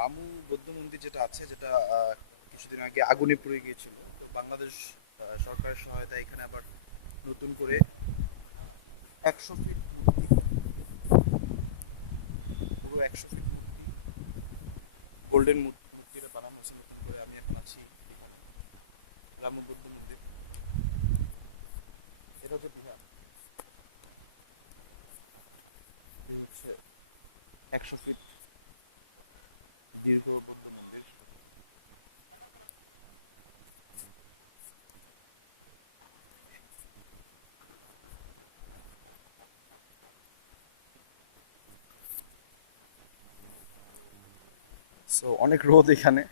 রামু বৌদ্ধ মন্দির যেটা আছে, যেটা কিছুদিন আগে আগুনে পুড়ে গিয়েছিল, তো বাংলাদেশ সরকারের সহায়তায় এখানে আবার নতুন করে 100 ফিট পুরো 100 ফিট গোল্ডেন মূর্তিটা বানানো হয়েছে নতুন করে। আমি এখন আছি এখানে, রামু বৌদ্ধ মন্দির। এটা হচ্ছে বিহার, এই হচ্ছে 100 ফিট দীর্ঘ বৌদ্ধ মন্দির। সো অনেক রোদ এখানে,